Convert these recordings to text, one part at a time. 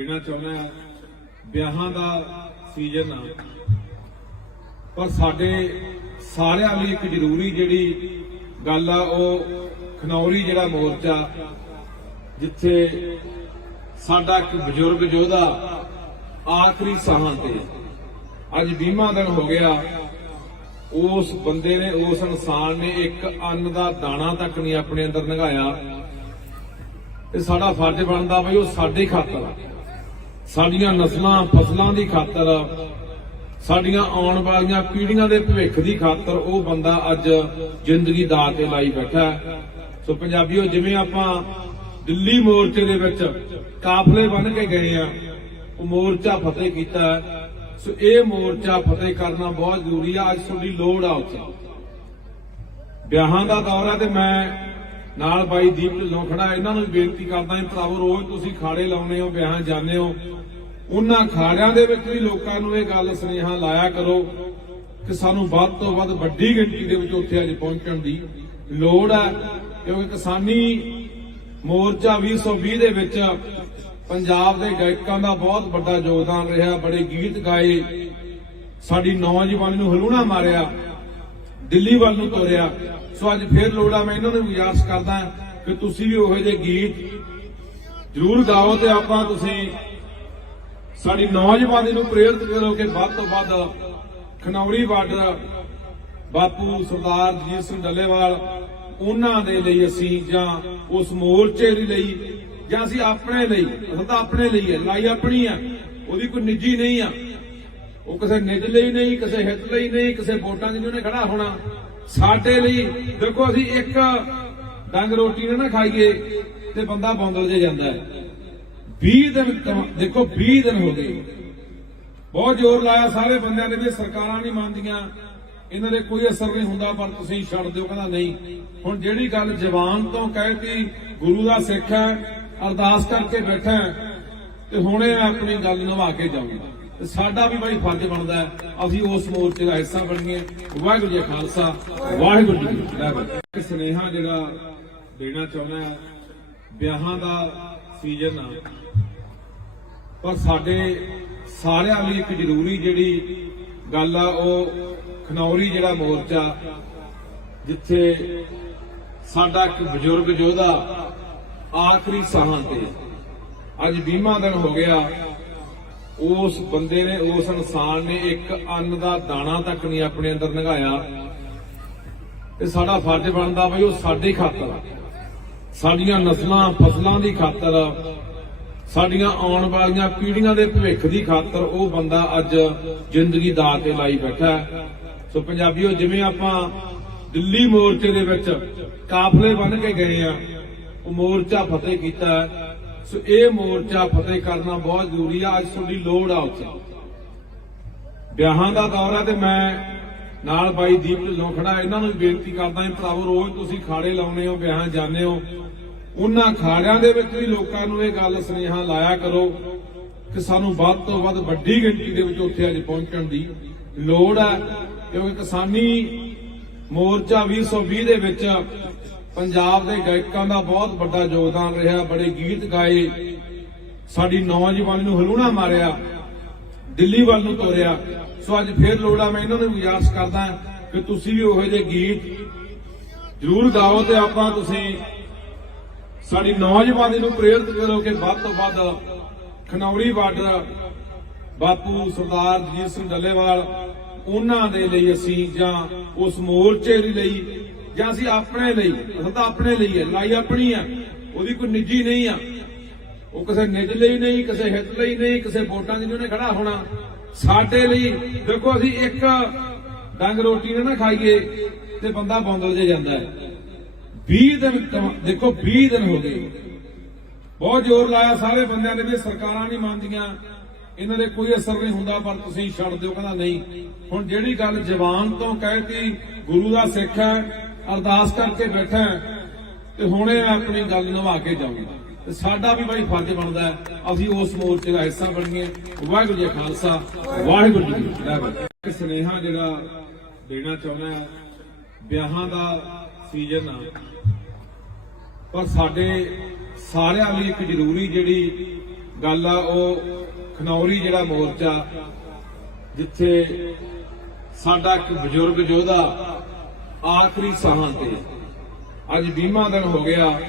ਦੇਣਾ ਚਾਹੁੰਦਾ ਵਿਆਹਾਂ ਦਾ ਸੀਜ਼ਨ ਆ। ਪਰ ਸਾਡੇ ਸਾਰਿਆਂ ਲਈ ਇੱਕ ਜ਼ਰੂਰੀ ਜਿਹੜੀ ਗੱਲ ਆ, ਉਹ ਖਨੌਰੀ ਜਿਹੜਾ ਮੋਰਚਾ, ਜਿੱਥੇ ਸਾਡਾ ਇੱਕ ਬਜ਼ੁਰਗ ਯੋਧਾ ਆਖਰੀ ਸਾਹਾਂ ਤੇ ਅੱਜ 20ਵਾਂ ਦਿਨ ਹੋ ਗਿਆ। ਉਸ ਬੰਦੇ ਨੇ, ਉਸ ਇਨਸਾਨ ਨੇ ਇੱਕ ਅੰਨ ਦਾ ਦਾਣਾ ਤੱਕ ਨਹੀਂ ਆਪਣੇ ਅੰਦਰ ਲੰਘਾਇਆ ਤੇ ਸਾਡਾ ਫਰਜ਼ ਬਣਦਾ ਬਈ ਉਹ ਸਾਡੇ ਖਾਤਰ ਸਾਡੀਆਂ ਨਸਲਾਂ, ਫਸਲਾਂ ਦੀ ਖਾਤਰ, ਸਾਡੀਆਂ ਆਉਣ ਵਾਲੀਆਂ ਪੀੜ੍ਹੀਆਂ ਦੇ ਭਵਿੱਖ ਦੀ ਖਾਤਰ ਉਹ ਬੰਦਾ ਅੱਜ ਜ਼ਿੰਦਗੀ ਦਾ ਤੇ ਲਾਈ ਬੈਠਾ ਸੋ ਪੰਜਾਬੀਓ, ਜਿਵੇਂ ਆਪਾਂ ਦਿੱਲੀ ਮੋਰਚੇ ਦੇ ਵਿੱਚ ਕਾਫਲੇ ਬਣ ਕੇ ਗਏ ਆ ਉਹ ਮੋਰਚਾ ਫਤਿਹ ਕੀਤਾ ਸੋ ਇਹ ਮੋਰਚਾ ਫਤਿਹ ਕਰਨਾ ਬਹੁਤ ਜ਼ਰੂਰੀ ਆ। ਅੱਜ ਤੁਹਾਡੀ ਲੋੜ ਆ ਉੱਥੇ। ਵਿਆਹਾਂ ਦਾ ਦੌਰ ਹੈ ਤੇ ਮੈਂ ਨਾਲ ਬਾਈ ਦੀਪ ਢਿੱਲੋਂ ਖੜਾ ਇਹਨਾਂ ਨੂੰ ਵੀ ਬੇਨਤੀ ਕਰਦਾ ਹਾਂ ਭਰਾਵੋ, ਰੋਜ਼ ਤੁਸੀਂ ਖਾੜੇ ਲਾਉਨੇ ਹੋ, ਵਿਆਹਾਂ ਜਾਂਦੇ ਹੋ। ਉਹਨਾਂ ਖਾੜਿਆਂ ਦੇ ਵਿੱਚ ਵੀ ਲੋਕਾਂ ਨੂੰ ਇਹ ਗੱਲ ਸੁਨੇਹਾ ਲਾਇਆ ਕਰੋ ਕਿ ਸਾਨੂੰ ਵੱਧ ਤੋਂ ਵੱਧ ਵੱਡੀ ਗਿਣਤੀ ਦੇ ਵਿੱਚ ਉੱਥੇ ਅੱਜ ਪਹੁੰਚਣ ਦੀ ਲੋੜ ਹੈ। ਕਿਉਂਕਿ ਕਿਸਾਨੀ ਮੋਰਚਾ 2020 ਦੇ ਵਿੱਚ ਪੰਜਾਬ ਦੇ ਗਾਇਕਾਂ ਦਾ ਬਹੁਤ ਵੱਡਾ ਯੋਗਦਾਨ ਰਿਹਾ, ਬੜੇ ਗੀਤ ਗਾਏ। ਸਾਡੀ ਨੌਜਵਾਨੀ ਨੂੰ ਹਲੂਣਾ ਮਾਰਿਆ। ਦਿੱਲੀ ਵੱਲ ਨੂੰ ਤੁਰਿਆ। ਸੋ ਅੱਜ ਫੇਰ ਆ, ਮੈਂ ਇਹਨਾਂ ਨੂੰ ਗੁਜ਼ਾਰਿਸ਼ ਕਰਦਾ ਕਿ ਤੁਸੀਂ ਵੀ ਉਹੋ ਜਿਹੇ ਗੀਤ ਜ਼ਰੂਰ ਗਾਓ ਤੇ ਆਪਾਂ ਤੁਸੀਂ ਸਾਡੀ ਨੌਜਵਾਨੀ ਨੂੰ ਪ੍ਰੇਰਿਤ ਕਰੋ ਕਿ ਵੱਧ ਤੋਂ ਵੱਧ ਖਨੌਰੀ ਬਾਰਡਰ ਬਾਪੂ ਸਰਦਾਰ ਜੀਤ ਸਿੰਘ ਡੱਲੇਵਾਲ ਉਹਨਾਂ ਦੇ ਲਈ ਅਸੀਂ ਜਾਂ ਉਸ ਮੋਰਚੇ ਦੇ ਲਈ ਜਾਂ ਅਸੀਂ ਆਪਣੇ ਲਈ, ਅਸਾਂ ਤਾਂ ਆਪਣੇ ਲਈ ਹੈ, ਲਾਈ ਆਪਣੀ ਆ ਉਹਦੀ ਕੋਈ ਨਿੱਜੀ ਨਹੀਂ ਆ। ਉਹ ਕਿਸੇ ਨਿੱਜ ਲਈ ਨਹੀਂ, ਕਿਸੇ ਹਿੱਤ ਲਈ ਨਹੀਂ, ਕਿਸੇ ਵੋਟਾਂ ਚ ਨਹੀਂ ਉਹਨੇ ਖੜਾ ਹੋਣਾ। ਸਾਡੇ ਲਈ ਦੇਖੋ ਅਸੀਂ ਇੱਕ ਡੰਗ ਰੋਟੀ ਨਾ ਨਾ ਖਾਈਏ ਤੇ ਬੰਦਾ ਬੌਂਦਲ ਜੇ ਜਾਂਦਾ ਹੈ। 20 ਦਿਨ ਦੇਖੋ 20 ਦਿਨ ਹੋ ਗਏ। ਬਹੁਤ ਜ਼ੋਰ ਲਾਇਆ ਸਾਰੇ ਬੰਦਿਆਂ ਨੇ ਵੀ ਸਰਕਾਰਾਂ ਨਹੀਂ ਮੰਨਦੀਆਂ। ਇਹਨਾਂ ਦੇ ਕੋਈ ਅਸਰ ਨਹੀਂ ਹੁੰਦਾ, ਪਰ ਤੁਸੀਂ ਛੱਡ ਦਿਓ, ਕਹਿੰਦਾ ਨਹੀਂ। ਹੁਣ ਜਿਹੜੀ ਗੱਲ ਜਵਾਨ ਤੋਂ ਕਹਿਤੀ, ਗੁਰੂ ਦਾ ਸਿੱਖ ਹੈ, ਅਰਦਾਸ ਕਰਕੇ ਬੈਠਾ ਤੇ ਹੁਣੇ ਇਹ ਆਪਣੀ ਗੱਲ ਨਿਭਾ ਕੇ ਜਾਊਗਾ। ਤੇ ਸਾਡਾ ਵੀ ਬਈ ਫਰਜ਼ ਬਣਦਾ ਹੈ। ਅਸੀਂ ਉਸ ਮੋਰਚੇ ਦਾ ਹਿੱਸਾ ਬਣੀਏ। ਵਾਹਿਗੁਰੂ ਜੀ ਖਾਲਸਾ। ਵਾਹਿਗੁਰੂ ਜੀ ਕੀ ਫਤਿਹ। ਇੱਕ ਸੁਨੇਹਾ ਜਿਹੜਾ ਦੇਣਾ ਚਾਹੁੰਦਾ ਹਾਂ, ਵਿਆਹਾਂ ਦਾ ਸੀਜ਼ਨ ਆ। ਪਰ ਸਾਡੇ ਸਾਰਿਆਂ ਲਈ ਇੱਕ ਜ਼ਰੂਰੀ ਜਿਹੜੀ ਗੱਲ ਆ ਉਹ ਖਨੌਰੀ ਜਿਹੜਾ ਮੋਰਚਾ ਜਿੱਥੇ ਸਾਡਾ ਇੱਕ ਬਜ਼ੁਰਗ ਯੋਧਾ ਆਖਰੀ ਸਾਹਾਂ ਤੇ ਅੱਜ 20ਵਾਂ ਦਿਨ ਹੋ ਗਿਆ। ਉਸ ਬੰਦੇ ਨੇ, ਉਸ ਇਨਸਾਨ ਨੇ ਇੱਕ ਅੰਨ ਦਾ ਦਾਣਾ ਤੱਕ ਨਹੀਂ ਆਪਣੇ ਅੰਦਰ ਲੰਘਾਇਆ ਤੇ ਸਾਡਾ ਫਰਜ਼ ਬਣਦਾ ਬਈ ਉਹ ਸਾਡੀ ਖਾਤਰ ਸਾਡੀਆਂ ਨਸਲਾਂ, ਫਸਲਾਂ ਦੀ ਖਾਤਰ ਸਾਡੀਆਂ ਆਉਣ ਵਾਲੀਆਂ ਪੀੜ੍ਹੀਆਂ ਦੇ ਭਵਿੱਖ ਦੀ ਖਾਤਰ ਉਹ ਬੰਦਾ ਅੱਜ ਜ਼ਿੰਦਗੀ ਦਾ ਤੇ ਲਾਈ ਬੈਠਾ ਹੈ। ਸੋ ਪੰਜਾਬੀਓ, ਜਿਵੇਂ ਆਪਾਂ ਦਿੱਲੀ ਮੋਰਚੇ ਦੇ ਵਿੱਚ ਕਾਫਲੇ ਬਣ ਕੇ ਗਏ ਆ, ਉਹ ਮੋਰਚਾ ਫਤਿਹ ਕੀਤਾ ਸੋ ਇਹ ਮੋਰਚਾ ਫਤਿਹ ਕਰਨਾ ਬਹੁਤ ਜ਼ਰੂਰੀ ਆ। ਅੱਜ ਤੁਹਾਡੀ ਲੋੜ ਆ ਉੱਥੇ। ਵਿਆਹਾਂ ਦਾ ਦੌਰ ਹੈ ਤੇ ਮੈਂ ਨਾਲ ਬਾਈ ਦੀਪ ਢਿੱਲੋਂ ਖੜਾ। ਇਹਨਾਂ ਨੂੰ ਬੇਨਤੀ ਕਰਦਾ ਹਾਂ ਭਰਾਵੋ, ਰੋਜ਼ ਤੁਸੀਂ ਖਾੜੇ ਲਾਉਨੇ ਹੋ, ਵਿਆਹਾਂ ਜਾਂਦੇ ਹੋ। ਉਹਨਾਂ ਖਾੜਿਆਂ ਦੇ ਵਿੱਚ ਵੀ ਲੋਕਾਂ ਨੂੰ ਇਹ ਗੱਲ ਸੁਨੇਹਾ ਲਾਇਆ ਕਰੋ ਕਿ ਸਾਨੂੰ ਵੱਧ ਤੋਂ ਵੱਧ ਵੱਡੀ ਗਿਣਤੀ ਦੇ ਵਿੱਚ ਉੱਥੇ ਅੱਜ ਪਹੁੰਚਣ ਦੀ ਲੋੜ ਹੈ ਕਿਉਂਕਿ ਕਿਸਾਨੀ ਮੋਰਚਾ 2020 ਦੇ ਵਿੱਚ ਪੰਜਾਬ ਦੇ ਗਾਇਕਾਂ ਦਾ ਬਹੁਤ ਵੱਡਾ ਯੋਗਦਾਨ ਰਿਹਾ, ਬੜੇ ਗੀਤ ਗਾਏ। ਸਾਡੀ ਨੌਜਵਾਨੀ ਨੂੰ ਹਲੂਣਾ ਮਾਰਿਆ, ਦਿੱਲੀ ਵੱਲ ਨੂੰ ਤੋਰਿਆ। ਸੋ ਅੱਜ ਫੇਰ ਆ, ਮੈਂ ਇਹਨਾਂ ਨੂੰ ਗੁਜ਼ਾਰਿਸ਼ ਕਰਦਾ ਕਿ ਤੁਸੀਂ ਵੀ ਉਹੋ ਜਿਹੇ ਗੀਤ ਜ਼ਰੂਰ ਗਾਓ ਤੇ ਆਪਾਂ ਤੁਸੀਂ ਸਾਡੀ ਨੌਜਵਾਨੀ ਨੂੰ ਪ੍ਰੇਰਿਤ ਕਰੋ ਕਿ ਵੱਧ ਤੋਂ ਵੱਧ ਖਨੌਰੀ ਬਾਰਡਰ, ਬਾਪੂ ਸਰਦਾਰ ਜੀਤ ਸਿੰਘ ਡੱਲੇਵਾਲ, ਉਹਨਾਂ ਦੇ ਲਈ ਅਸੀਂ ਜਾਂ ਉਸ ਮੋਰਚੇ ਦੇ ਲਈ ਜਾਂ ਅਸੀਂ ਆਪਣੇ ਲਈ ਅਸਾਂ ਤਾਂ ਆਪਣੇ ਲਈ ਹੈ, ਲਾਈ ਆਪਣੀ ਆ, ਉਹਦੀ ਕੋਈ ਨਿੱਜੀ ਨਹੀਂ ਆ। ਉਹ ਕਿਸੇ ਨਿੱਜ ਲਈ ਨਹੀਂ, ਕਿਸੇ ਹਿੱਤ ਲਈ ਨਹੀਂ, ਕਿਸੇ ਵੋਟਾਂ ਜਿਹਨੂੰ ਨੇ ਖੜਾ ਹੋਣਾ। ਸਾਡੇ ਲਈ, ਦੇਖੋ ਅਸੀਂ ਇੱਕ ਡੰਗ ਰੋਟੀ ਨਾ ਖਾਈਏ, ਤੇ ਬੰਦਾ ਬੌਂਦਲ ਜੇ ਜਾਂਦਾ ਹੈ। 20 ਦਿਨ ਦੇਖੋ 20 ਦਿਨ ਹੋ ਗਏ। ਬਹੁਤ ਜ਼ੋਰ ਲਾਇਆ ਸਾਰੇ ਬੰਦਿਆਂ ਨੇ ਵੀ ਸਰਕਾਰਾਂ ਨਹੀਂ ਮੰਨਦੀਆਂ। ਇਹਨਾਂ ਦੇ ਕੋਈ ਅਸਰ ਨਹੀਂ ਹੁੰਦਾ, ਪਰ ਤੁਸੀਂ ਛੱਡ ਦਿਓ, ਕਹਿੰਦਾ ਨਹੀਂ। ਹੁਣ ਜਿਹੜੀ ਗੱਲ ਜਵਾਨ ਤੋਂ ਕਹਿਤੀ, ਗੁਰੂ ਦਾ ਸਿੱਖ ਹੈ ਅਰਦਾਸ ਕਰਕੇ ਬੈਠਾ ਤੇ ਹੁਣ ਇਹ ਆਪਣੀ ਗੱਲ ਨਿਭਾ ਕੇ ਜਾਊਗਾ। ਤੇ ਸਾਡਾ ਵੀ ਬਾਈ ਫਰਜ਼ ਬਣਦਾ ਹੈ ਅਸੀਂ ਉਸ ਮੋਰਚੇ ਦਾ ਹਿੱਸਾ ਬਣੀਏ। ਵਾਹਿਗੁਰੂ ਜੀ ਖਾਲਸਾ ਵਾਹਿਗੁਰੂ ਜੀ ਕੀ ਫਤਿਹ। ਇੱਕ ਸੁਨੇਹਾ ਜਿਹੜਾ ਦੇਣਾ ਚਾਹੁੰਦਾ ਹਾਂ, ਵਿਆਹਾਂ ਦਾ ਸੀਜ਼ਨ ਆ। ਪਰ ਸਾਡੇ ਸਾਰਿਆਂ ਲਈ ਇੱਕ ਜ਼ਰੂਰੀ ਜਿਹੜੀ ਗੱਲ ਆ ਉਹ ਖਨੌਰੀ ਜਿਹੜਾ ਮੋਰਚਾ ਜਿੱਥੇ ਸਾਡਾ ਇੱਕ ਬਜ਼ੁਰਗ ਯੋਧਾ ਆਖਰੀ ਸਾਹਾਂ ਤੇ। ਅੱਜ 20ਵਾਂ ਦਿਨ ਹੋ ਗਿਆ।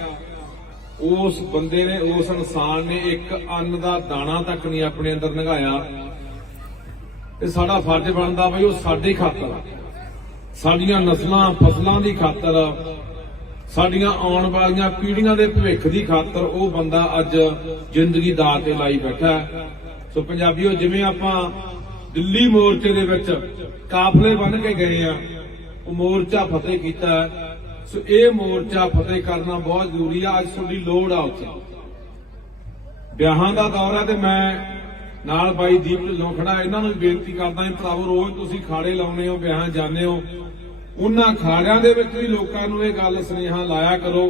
ਉਸ ਬੰਦੇ ਨੇ, ਉਸ ਇਨਸਾਨ ਨੇ ਇੱਕ ਅੰਨ ਦਾ ਦਾਣਾ ਤੱਕ ਨਹੀਂ ਆਪਣੇ ਅੰਦਰ ਲੰਘਾਇਆ ਤੇ ਸਾਡਾ ਫਰਜ਼ ਬਣਦਾ ਬਈ ਉਹ ਸਾਡੀ ਖਾਤਰ ਸਾਡੀਆਂ ਨਸਲਾਂ, ਫਸਲਾਂ ਦੀ ਖਾਤਰ ਸਾਡੀਆਂ ਆਉਣ ਵਾਲੀਆਂ ਪੀੜ੍ਹੀਆਂ ਦੇ ਭਵਿੱਖ ਦੀ ਖਾਤਰ ਉਹ ਬੰਦਾ ਅੱਜ ਜ਼ਿੰਦਗੀ ਦਾ ਤੇ ਲਾਈ ਬੈਠਾ ਹੈ। ਸੋ ਪੰਜਾਬੀਓ, ਜਿਵੇਂ ਆਪਾਂ ਦਿੱਲੀ ਮੋਰਚੇ ਦੇ ਵਿੱਚ ਕਾਫਲੇ ਬਣ ਕੇ ਗਏ ਆ ਮੋਰਚਾ ਫਤਿਹ ਕੀਤਾ ਸੋ ਇਹ ਮੋਰਚਾ ਫਤਿਹ ਕਰਨਾ ਬਹੁਤ ਜ਼ਰੂਰੀ ਆ। ਅੱਜ ਤੁਹਾਡੀ ਲੋੜ ਆ ਉੱਥੇ। ਵਿਆਹਾਂ ਦਾ ਦੌਰ ਹੈ ਤੇ ਮੈਂ ਨਾਲ ਬਾਈ ਦੀਪ ਢਿੱਲੋਂ ਖੜਾ। ਇਹਨਾਂ ਨੂੰ ਬੇਨਤੀ ਕਰਦਾ ਹਾਂ ਭਰਾਵੋ, ਰੋਜ਼ ਤੁਸੀਂ ਖਾੜੇ ਲਾਉਨੇ ਹੋ, ਵਿਆਹਾਂ ਜਾਂਦੇ ਹੋ। ਉਹਨਾਂ ਖਾੜਿਆਂ ਦੇ ਵਿੱਚ ਵੀ ਲੋਕਾਂ ਨੂੰ ਇਹ ਗੱਲ ਸੁਨੇਹਾ ਲਾਇਆ ਕਰੋ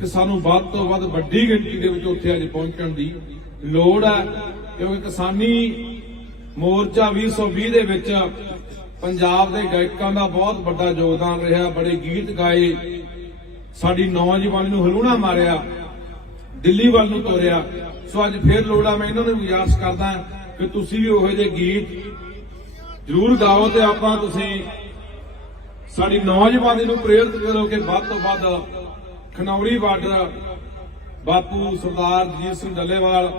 ਕਿ ਸਾਨੂੰ ਵੱਧ ਤੋਂ ਵੱਧ ਵੱਡੀ ਗਿਣਤੀ ਦੇ ਵਿੱਚ ਉੱਥੇ ਅੱਜ ਪਹੁੰਚਣ ਦੀ ਲੋੜ ਹੈ ਕਿਉਂਕਿ ਕਿਸਾਨੀ ਮੋਰਚਾ 2020 ਦੇ ਵਿੱਚ ਪੰਜਾਬ ਦੇ ਗਾਇਕਾਂ ਦਾ ਬਹੁਤ ਵੱਡਾ ਯੋਗਦਾਨ ਰਿਹਾ, ਬੜੇ ਗੀਤ ਗਾਏ। ਸਾਡੀ ਨੌਜਵਾਨੀ ਨੂੰ ਹਲੂਣਾ ਮਾਰਿਆ, ਦਿੱਲੀ ਵੱਲ ਨੂੰ ਤੋਰਿਆ। ਸੋ ਅੱਜ ਫੇਰ ਆ, ਮੈਂ ਇਹਨਾਂ ਨੂੰ ਗੁਜ਼ਾਰਿਸ਼ ਕਰਦਾ ਕਿ ਤੁਸੀਂ ਵੀ ਉਹੋ ਜਿਹੇ ਗੀਤ ਜ਼ਰੂਰ ਗਾਓ ਤੇ ਆਪਾਂ ਤੁਸੀਂ ਸਾਡੀ ਨੌਜਵਾਨੀ ਨੂੰ ਪ੍ਰੇਰਿਤ ਕਰੋ ਕਿ ਵੱਧ ਤੋਂ ਵੱਧ ਖਨੌਰੀ ਬਾਰਡਰ, ਬਾਪੂ ਸਰਦਾਰ ਜੀਤ ਸਿੰਘ ਡੱਲੇਵਾਲ,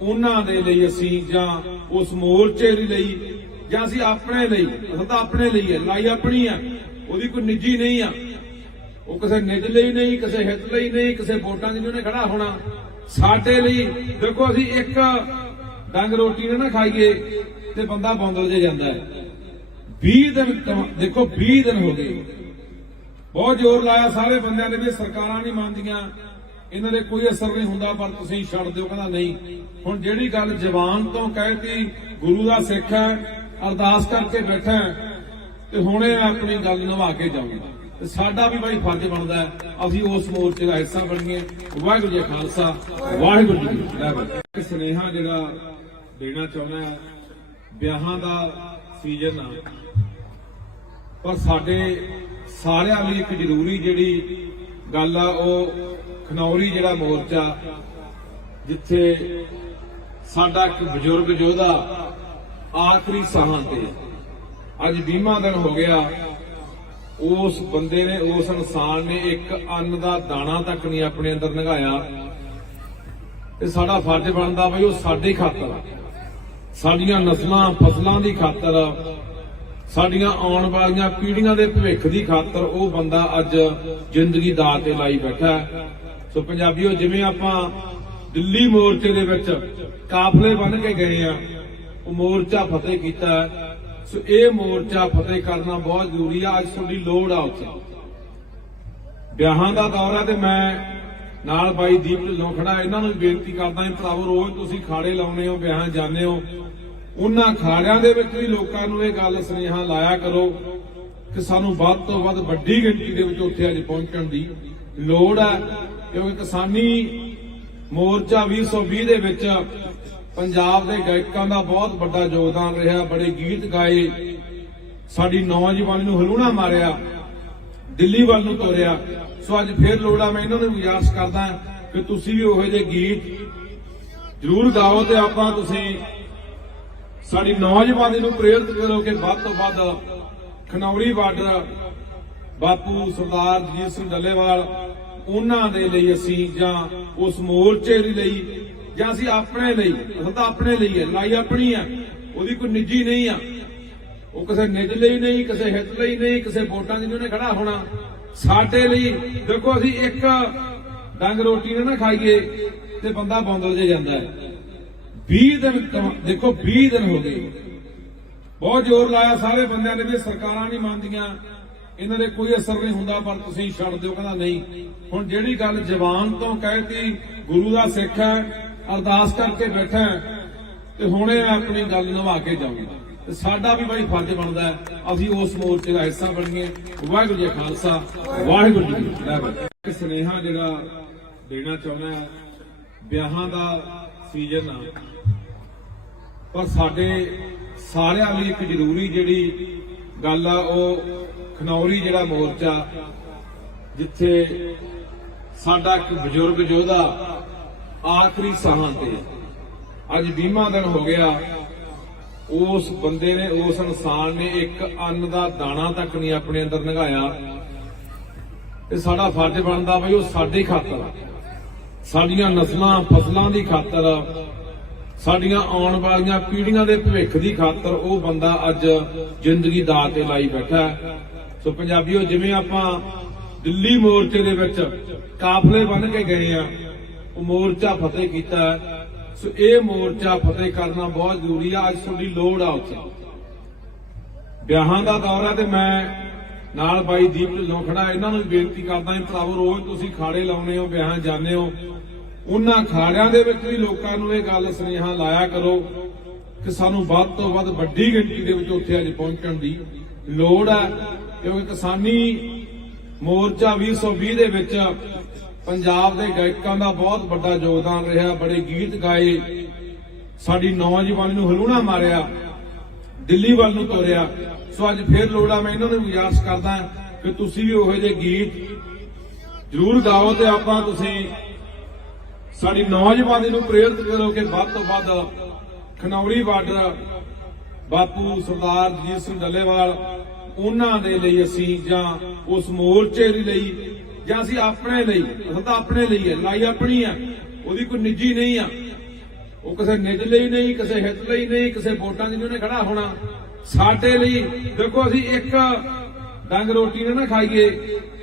ਉਹਨਾਂ ਦੇ ਲਈ ਅਸੀਂ ਜਾਂ ਉਸ ਮੋਰਚੇ ਦੇ ਲਈ ਜਾਂ ਅਸੀਂ ਆਪਣੇ ਲਈ ਅਸੀਂ ਤਾਂ ਆਪਣੇ ਲਈ ਹੈ, ਲਾਈ ਆਪਣੀ ਆ, ਉਹਦੀ ਕੋਈ ਨਿੱਜੀ ਨਹੀਂ ਆ। ਉਹ ਕਿਸੇ ਨਿੱਜ ਲਈ ਨਹੀਂ, ਕਿਸੇ ਹਿੱਤ ਲਈ ਨਹੀਂ, ਕਿਸੇ ਵੋਟਾਂ ਦੀ ਉਹਨੇ ਖੜਾ ਹੋਣਾ। ਸਾਡੇ ਲਈ, ਦੇਖੋ ਅਸੀਂ ਇੱਕ ਡੰਗ ਰੋਟੀ ਨਾ ਨਾ ਖਾਈਏ ਤੇ ਬੰਦਾ ਬੌਂਦਲ ਜੇ ਜਾਂਦਾ ਹੈ। 20 ਦਿਨ ਦੇਖੋ 20 ਦਿਨ ਹੋ ਗਏ। ਬਹੁਤ ਜ਼ੋਰ ਲਾਇਆ ਸਾਰੇ ਬੰਦਿਆਂ ਨੇ ਵੀ ਸਰਕਾਰਾਂ ਨਹੀਂ ਮੰਨਦੀਆਂ। ਇਹਨਾਂ ਦੇ ਕੋਈ ਅਸਰ ਨਹੀਂ ਹੁੰਦਾ, ਪਰ ਤੁਸੀਂ ਛੱਡ ਦਿਓ, ਕਹਿੰਦਾ ਨਹੀਂ। ਹੁਣ ਜਿਹੜੀ ਗੱਲ ਜ਼ਬਾਨ ਤੋਂ ਕਹਿਤੀ, ਗੁਰੂ ਦਾ ਸਿੱਖ ਹੈ ਅਰਦਾਸ ਕਰਕੇ ਬੈਠਾ ਤੇ ਹੁਣੇ ਆਪਣੀ ਗੱਲ ਨਿਭਾ ਕੇ ਜਾਊਂਗਾ। ਤੇ ਸਾਡਾ ਵੀ ਬਈ ਫਰਜ਼ ਬਣਦਾ ਹੈ, ਅਸੀਂ ਉਸ ਮੋਰਚੇ ਦਾ ਹਿੱਸਾ ਬਣੀਏ। ਵਾਹਿਗੁਰੂ ਜੀ ਖਾਲਸਾ, ਵਾਹਿਗੁਰੂ ਜੀ ਕੀ ਸੁਨੇਹਾ ਜਿਹੜਾ ਦੇਣਾ ਚਾਹੁੰਦਾ ਹਾਂ, ਵਿਆਹਾਂ ਦਾ ਸੀਜ਼ਨ ਆ। ਪਰ ਸਾਡੇ ਸਾਰਿਆਂ ਲਈ ਇੱਕ ਜ਼ਰੂਰੀ ਜਿਹੜੀ ਗੱਲ ਆ, ਉਹ ਖਨੌਰੀ ਜਿਹੜਾ ਮੋਰਚਾ, ਜਿੱਥੇ ਸਾਡਾ ਇੱਕ ਬਜ਼ੁਰਗ ਯੋਧਾ ਆਖਰੀ ਸਾਹਾਂ ਤੇ। ਅੱਜ 20ਵਾਂ ਦਿਨ ਹੋ ਗਿਆ। ਉਸ ਬੰਦੇ ਨੇ, ਉਸ ਇਨਸਾਨ ਨੇ ਇੱਕ ਅੰਨ ਦਾ ਦਾਣਾ ਤੱਕ ਨਹੀਂ ਆਪਣੇ ਅੰਦਰ ਲੰਘਾਇਆ ਤੇ ਸਾਡਾ ਫਰਜ਼ ਬਣਦਾ ਬਈ ਉਹ ਸਾਡੇ ਖਾਤਰ ਸਾਡੀਆਂ ਨਸਲਾਂ, ਫਸਲਾਂ ਦੀ ਖਾਤਰ, ਸਾਡੀਆਂ ਆਉਣ ਵਾਲੀਆਂ ਪੀੜ੍ਹੀਆਂ ਦੇ ਭਵਿੱਖ ਦੀ ਖਾਤਰ ਉਹ ਬੰਦਾ ਅੱਜ ਜ਼ਿੰਦਗੀ ਦਾਅ ਤੇ ਲਾਈ ਬੈਠਾ ਹੈ। ਸੋ ਪੰਜਾਬੀਓ, ਜਿਵੇਂ ਆਪਾਂ ਦਿੱਲੀ ਮੋਰਚੇ ਦੇ ਵਿੱਚ ਕਾਫਲੇ ਬਣ ਕੇ ਗਏ ਆ ਮੋਰਚਾ ਫਤਿਹ ਕੀਤਾ ਸੋ ਇਹ ਮੋਰਚਾ ਫਤਿਹ ਕਰਨਾ ਬਹੁਤ ਜ਼ਰੂਰੀ ਆ। ਅੱਜ ਤੁਹਾਡੀ ਲੋੜ ਆ ਉੱਥੇ। ਵਿਆਹਾਂ ਦਾ ਦੌਰ ਹੈ ਤੇ ਮੈਂ ਨਾਲ ਬਾਈ ਦੀਪ ਢਿੱਲੋਂ ਖੜਾ। ਇਹਨਾਂ ਨੂੰ ਬੇਨਤੀ ਕਰਦਾ ਹਾਂ, ਭਰਾਵੋ, ਰੋਜ਼ ਤੁਸੀਂ ਖਾੜੇ ਲਾਉਨੇ ਹੋ, ਵਿਆਹਾਂ ਜਾਂਦੇ ਹੋ। ਉਹਨਾਂ ਖਾੜਿਆਂ ਦੇ ਵਿੱਚ ਵੀ ਲੋਕਾਂ ਨੂੰ ਇਹ ਗੱਲ ਸੁਨੇਹਾ ਲਾਇਆ ਕਰੋ ਕਿ ਸਾਨੂੰ ਵੱਧ ਤੋਂ ਵੱਧ ਵੱਡੀ ਗਿਣਤੀ ਦੇ ਵਿੱਚ ਉੱਥੇ ਅੱਜ ਪਹੁੰਚਣ ਦੀ ਲੋੜ ਹੈ ਕਿਉਂਕਿ ਕਿਸਾਨੀ ਮੋਰਚਾ 2020 ਦੇ ਵਿੱਚ ਪੰਜਾਬ ਦੇ ਗਾਇਕਾਂ ਦਾ ਬਹੁਤ ਵੱਡਾ ਯੋਗਦਾਨ ਰਿਹਾ, ਬੜੇ ਗੀਤ ਗਾਏ। ਸਾਡੀ ਨੌਜਵਾਨੀ ਨੂੰ ਹਲੂਣਾ ਮਾਰਿਆ, ਦਿੱਲੀ ਵੱਲ ਨੂੰ ਤੋਰਿਆ। ਸੋ ਅੱਜ ਫੇਰ ਆ, ਮੈਂ ਇਹਨਾਂ ਨੂੰ ਗੁਜ਼ਾਰਿਸ਼ ਕਰਦਾ ਕਿ ਤੁਸੀਂ ਵੀ ਉਹੋ ਜਿਹੇ ਗੀਤ ਜ਼ਰੂਰ ਗਾਓ ਤੇ ਆਪਾਂ ਤੁਸੀਂ ਸਾਡੀ ਨੌਜਵਾਨੀ ਨੂੰ ਪ੍ਰੇਰਿਤ ਕਰੋ ਕਿ ਵੱਧ ਤੋਂ ਵੱਧ ਖਨੌਰੀ ਬਾਰਡਰ, ਬਾਪੂ ਸਰਦਾਰ ਜੀਤ ਸਿੰਘ ਡੱਲੇਵਾਲ, ਉਹਨਾਂ ਦੇ ਲਈ ਅਸੀਂ ਜਾਂ ਉਸ ਮੋਰਚੇ ਦੇ ਲਈ ਜਾਂ ਅਸੀਂ ਆਪਣੇ ਲਈ ਅਸੀਂ ਤਾਂ ਆਪਣੇ ਲਈ ਹੈ, ਲਾਈ ਆਪਣੀ ਆ, ਉਹਦੀ ਕੋਈ ਨਿੱਜੀ ਨਹੀਂ ਆ। ਉਹ ਕਿਸੇ ਨਿੱਜ ਲਈ ਨਹੀਂ, ਕਿਸੇ ਹਿੱਤ ਲਈ ਨਹੀਂ, ਕਿਸੇ ਵੋਟਾਂ ਦੀ ਨਹੀਂ ਉਹਨੇ ਖੜਾ ਹੋਣਾ। ਸਾਡੇ ਲਈ, ਦੇਖੋ ਅਸੀਂ ਇੱਕ ਡੰਗ ਰੋਟੀ ਨਾ ਨਾ ਖਾਈਏ ਤੇ ਬੰਦਾ ਬੌਂਦਲ ਜੇ ਜਾਂਦਾ ਹੈ। 20 ਦਿਨ ਦੇਖੋ 20 ਦਿਨ ਹੋ ਗਏ। ਬਹੁਤ ਜ਼ੋਰ ਲਾਇਆ ਸਾਰੇ ਬੰਦਿਆਂ ਨੇ ਵੀ ਸਰਕਾਰਾਂ ਨਹੀਂ ਮੰਨਦੀਆਂ। ਇਹਨਾਂ ਦੇ ਕੋਈ ਅਸਰ ਨਹੀਂ ਹੁੰਦਾ, ਪਰ ਤੁਸੀਂ ਛੱਡ ਦਿਓ, ਕਹਿੰਦਾ ਨਹੀਂ। ਹੁਣ ਜਿਹੜੀ ਗੱਲ ਜਵਾਨ ਤੋਂ ਕਹਿਤੀ, ਗੁਰੂ ਦਾ ਸਿੱਖ ਹੈ ਅਰਦਾਸ ਕਰਕੇ ਬੈਠਾ ਤੇ ਹੁਣੇ ਆਪਣੀ ਗੱਲ ਨਿਭਾ ਕੇ ਜਾਊਂਗਾ। ਤੇ ਸਾਡਾ ਵੀ ਬਈ ਫਰਜ਼ ਬਣਦਾ ਹੈ, ਅਸੀਂ ਉਸ ਮੋਰਚੇ ਦਾ ਹਿੱਸਾ ਬਣੀਏ। ਵਾਹਿਗੁਰੂ ਜੀ ਖਾਲਸਾ, ਵਾਹਿਗੁਰੂ ਜੀ ਕੀ ਫਤਿਹ। ਸੁਨੇਹਾ ਜਿਹੜਾ ਦੇਣਾ ਚਾਹੁੰਦਾ ਹਾਂ, ਵਿਆਹਾਂ ਦਾ ਸੀਜ਼ਨ ਆ। ਪਰ ਸਾਡੇ ਸਾਰਿਆਂ ਲਈ ਇੱਕ ਜ਼ਰੂਰੀ ਜਿਹੜੀ ਗੱਲ ਆ, ਉਹ ਖਨੌਰੀ ਜਿਹੜਾ ਮੋਰਚਾ, ਜਿੱਥੇ ਸਾਡਾ ਇੱਕ ਬਜ਼ੁਰਗ ਯੋਧਾ ਆਖਰੀ ਸਾਹਾਂ ਤੇ। ਅੱਜ 20ਵਾਂ ਦਿਨ ਹੋ ਗਿਆ। ਉਸ ਬੰਦੇ ਨੇ, ਉਸ ਇਨਸਾਨ ਨੇ ਇੱਕ ਅੰਨ ਦਾ ਦਾਣਾ ਤੱਕ ਨਹੀਂ ਆਪਣੇ ਅੰਦਰ ਨਗਾਇਆ। ਤੇ ਸਾਡਾ ਫਰਜ਼ ਬਣਦਾ ਬਈ ਉਹ ਸਾਡੇ ਖਾਤਰ ਸਾਡੀਆਂ ਨਸਲਾਂ, ਫਸਲਾਂ ਦੀ ਖਾਤਰ ਸਾਡੀਆਂ ਆਉਣ ਵਾਲੀਆਂ ਪੀੜ੍ਹੀਆਂ ਦੇ ਭਵਿੱਖ ਦੀ ਖਾਤਰ ਉਹ ਬੰਦਾ ਅੱਜ ਜ਼ਿੰਦਗੀ ਦਾਅ ਤੇ ਲਾਈ ਬੈਠਾ ਹੈ। ਸੋ ਪੰਜਾਬੀਓ, ਜਿਵੇਂ ਆਪਾਂ ਦਿੱਲੀ ਮੋਰਚੇ ਦੇ ਵਿੱਚ ਕਾਫਲੇ ਬਣ ਕੇ ਗਏ ਆ ਮੋਰਚਾ ਫਤਿਹ ਕੀਤਾ ਸੋ ਇਹ ਮੋਰਚਾ ਫਤਿਹ ਕਰਨਾ ਬਹੁਤ ਜ਼ਰੂਰੀ ਆ। ਅੱਜ ਤੁਹਾਡੀ ਲੋੜ ਆ ਉੱਥੇ। ਵਿਆਹਾਂ ਦਾ ਦੌਰ ਹੈ ਤੇ ਮੈਂ ਨਾਲ ਬਾਈ ਦੀਪ ਢਿੱਲੋਂ ਖੜਾ। ਇਹਨਾਂ ਨੂੰ ਬੇਨਤੀ ਕਰਦਾ ਹਾਂ, ਭਰਾਵੋ, ਰੋਜ਼ ਤੁਸੀਂ ਖਾੜੇ ਲਾਉਨੇ ਹੋ, ਵਿਆਹਾਂ ਜਾਂਦੇ ਹੋ। ਉਹਨਾਂ ਖਾੜਿਆਂ ਦੇ ਵਿੱਚ ਵੀ ਲੋਕਾਂ ਨੂੰ ਇਹ ਗੱਲ ਸੁਨੇਹਾ ਲਾਇਆ ਕਰੋ ਕਿ ਸਾਨੂੰ ਵੱਧ ਤੋਂ ਵੱਧ ਵੱਡੀ ਗਿਣਤੀ ਦੇ ਵਿੱਚ ਉੱਥੇ ਅੱਜ ਪਹੁੰਚਣ ਦੀ ਲੋੜ ਹੈ ਕਿਉਂਕਿ ਕਿਸਾਨੀ ਮੋਰਚਾ 2020 ਦੇ ਵਿੱਚ ਪੰਜਾਬ ਦੇ ਗਾਇਕਾਂ ਦਾ ਬਹੁਤ ਵੱਡਾ ਯੋਗਦਾਨ ਰਿਹਾ, ਬੜੇ ਗੀਤ ਗਾਏ। ਸਾਡੀ ਨੌਜਵਾਨੀ ਨੂੰ ਹਲੂਣਾ ਮਾਰਿਆ, ਦਿੱਲੀ ਵੱਲ ਨੂੰ ਤੋਰਿਆ। ਸੋ ਅੱਜ ਫੇਰ ਲੋੜਾ ਮੈਂ ਇਹਨਾਂ ਨੂੰ ਗੁਜ਼ਾਰਿਸ਼ ਕਰਦਾ ਕਿ ਤੁਸੀਂ ਵੀ ਉਹੋ ਜਿਹੇ ਗੀਤ ਜ਼ਰੂਰ ਗਾਓ ਤੇ ਆਪਾਂ ਤੁਸੀਂ ਸਾਡੀ ਨੌਜਵਾਨੀ ਨੂੰ ਪ੍ਰੇਰਿਤ ਕਰੋ ਕਿ ਵੱਧ ਤੋਂ ਵੱਧ ਖਨੌਰੀ ਬਾਰਡਰ, ਬਾਪੂ ਸਰਦਾਰ ਜੀਤ ਸਿੰਘ ਡੱਲੇਵਾਲ, ਉਹਨਾਂ ਦੇ ਲਈ ਅਸੀਂ ਜਾਂ ਉਸ ਮੋਰਚੇ ਦੇ ਲਈ ਜਾਂ ਅਸੀਂ ਆਪਣੇ ਲਈ ਅਸਾਂ ਤਾਂ ਆਪਣੇ ਲਈ ਹੈ, ਲਾਈ ਆਪਣੀ ਆ, ਉਹਦੀ ਕੋਈ ਨਿੱਜੀ ਨਹੀਂ ਆ। ਉਹ ਕਿਸੇ ਨਿੱਜ ਲਈ ਨਹੀਂ, ਕਿਸੇ ਹਿੱਤ ਲਈ ਨਹੀਂ, ਕਿਸੇ ਵੋਟਾਂ 'ਚ ਨਹੀਂ ਉਹਨੇ ਖੜਾ ਹੋਣਾ। ਸਾਡੇ ਲਈ, ਦੇਖੋ ਅਸੀਂ ਇੱਕ ਡੰਗ ਰੋਟੀ ਨਾ ਨਾ ਖਾਈਏ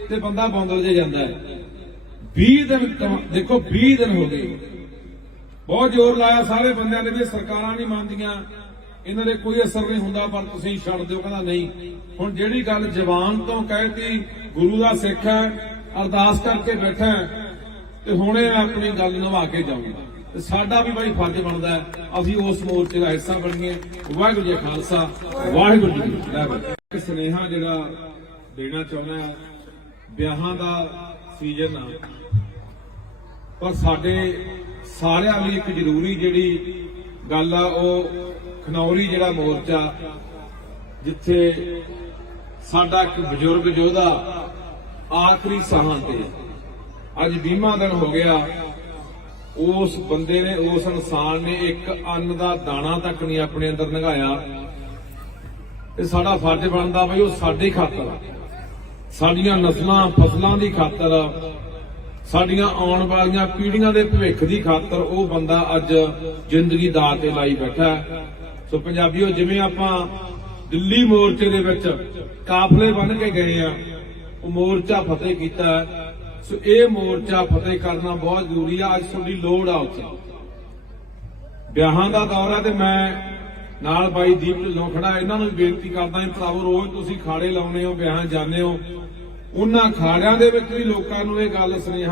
ਤੇ ਬੰਦਾ ਬੌਂਦਲ ਜੇ ਜਾਂਦਾ ਹੈ। 20 ਦਿਨ ਦੇਖੋ 20 ਦਿਨ ਹੋ ਗਏ। ਬਹੁਤ ਜ਼ੋਰ ਲਾਇਆ ਸਾਰੇ ਬੰਦਿਆਂ ਨੇ ਵੀ ਸਰਕਾਰਾਂ ਨਹੀਂ ਮੰਨਦੀਆਂ। ਇਹਨਾਂ ਦੇ ਕੋਈ ਅਸਰ ਨਹੀਂ ਹੁੰਦਾ, ਪਰ ਤੁਸੀਂ ਛੱਡ ਦਿਓ, ਕਹਿੰਦਾ ਨਹੀਂ। ਹੁਣ ਜਿਹੜੀ ਗੱਲ ਜਵਾਨ ਤੋਂ ਕਹਿਤੀ, ਗੁਰੂ ਦਾ ਸਿੱਖ ਹੈ ਅਰਦਾਸ ਕਰਕੇ ਬੈਠਾ ਤੇ ਹੁਣੇ ਆਪਣੀ ਗੱਲ ਨਿਭਾ ਕੇ ਜਾਊਗਾ। ਤੇ ਸਾਡਾ ਵੀ ਬਾਈ ਫਰਜ਼ ਬਣਦਾ ਹੈ, ਅਸੀਂ ਉਸ ਮੋਰਚੇ ਦਾ ਹਿੱਸਾ ਬਣੀਏ। ਵਾਹਿਗੁਰੂ ਜੀ ਖਾਲਸਾ, ਵਾਹਿਗੁਰੂ ਜੀ ਕੀ ਫਤਿਹ। ਇੱਕ ਸੁਨੇਹਾ ਜਿਹੜਾ ਦੇਣਾ ਚਾਹੁੰਦਾ ਹਾਂ, ਵਿਆਹਾਂ ਦਾ ਸੀਜ਼ਨ ਆ। ਪਰ ਸਾਡੇ ਸਾਰਿਆਂ ਲਈ ਇੱਕ ਜ਼ਰੂਰੀ ਜਿਹੜੀ ਗੱਲ ਆ, ਉਹ ਖਨੌਰੀ ਜਿਹੜਾ ਮੋਰਚਾ, ਜਿੱਥੇ ਸਾਡਾ ਇੱਕ ਬਜ਼ੁਰਗ ਯੋਧਾ ਆਖਰੀ ਸਾਹਾਂ ਤੇ। ਅੱਜ 20ਵਾਂ ਦਿਨ ਹੋ ਗਿਆ। ਉਸ ਬੰਦੇ ਨੇ, ਉਸ ਇਨਸਾਨ ਨੇ ਇੱਕ ਅੰਨ ਦਾ ਦਾਣਾ ਤੱਕ ਨਹੀਂ ਆਪਣੇ ਅੰਦਰ ਨਗਾਇਆ। ਤੇ ਸਾਡਾ ਫਰਜ਼ ਬਣਦਾ ਬਈ ਉਹ ਸਾਡੇ ਖਾਤਰ ਸਾਡੀਆਂ ਨਸਲਾਂ, ਫਸਲਾਂ ਦੀ ਖਾਤਰ ਸਾਡੀਆਂ ਆਉਣ ਵਾਲੀਆਂ ਪੀੜ੍ਹੀਆਂ ਦੇ ਭਵਿੱਖ ਦੀ ਖਾਤਰ ਉਹ ਬੰਦਾ ਅੱਜ ਜ਼ਿੰਦਗੀ ਦਾਅ ਤੇ ਲਾਈ ਬੈਠਾ ਹੈ। ਸੋ ਪੰਜਾਬੀਓ, ਜਿਵੇਂ ਆਪਾਂ ਦਿੱਲੀ ਮੋਰਚੇ ਦੇ ਵਿੱਚ ਕਾਫਲੇ ਬਣ ਕੇ ਗਏ ਆ ਮੋਰਚਾ ਫਤਿਹ ਕੀਤਾ ਸੋ ਇਹ ਮੋਰਚਾ ਫਤਿਹ ਕਰਨਾ ਬਹੁਤ ਜ਼ਰੂਰੀ ਆ। ਅੱਜ ਤੁਹਾਡੀ ਲੋੜ ਆ ਉੱਥੇ। ਵਿਆਹਾਂ ਦਾ ਦੌਰ ਹੈ ਤੇ ਮੈਂ ਨਾਲ ਬਾਈ ਦੀਪ ਢਿੱਲੋਂ ਖੜਾ। ਇਹਨਾਂ ਨੂੰ ਵੀ ਬੇਨਤੀ ਕਰਦਾ ਹਾਂ, ਭਰਾਵੋ, ਰੋਜ਼ ਤੁਸੀਂ ਖਾੜੇ ਲਾਉਨੇ ਹੋ, ਵਿਆਹਾਂ ਜਾਂਦੇ ਹੋ। ਉਹਨਾਂ ਖਾੜਿਆਂ ਦੇ ਵਿੱਚ ਵੀ ਲੋਕਾਂ ਨੂੰ ਇਹ ਗੱਲ ਸੁਨੇਹਾ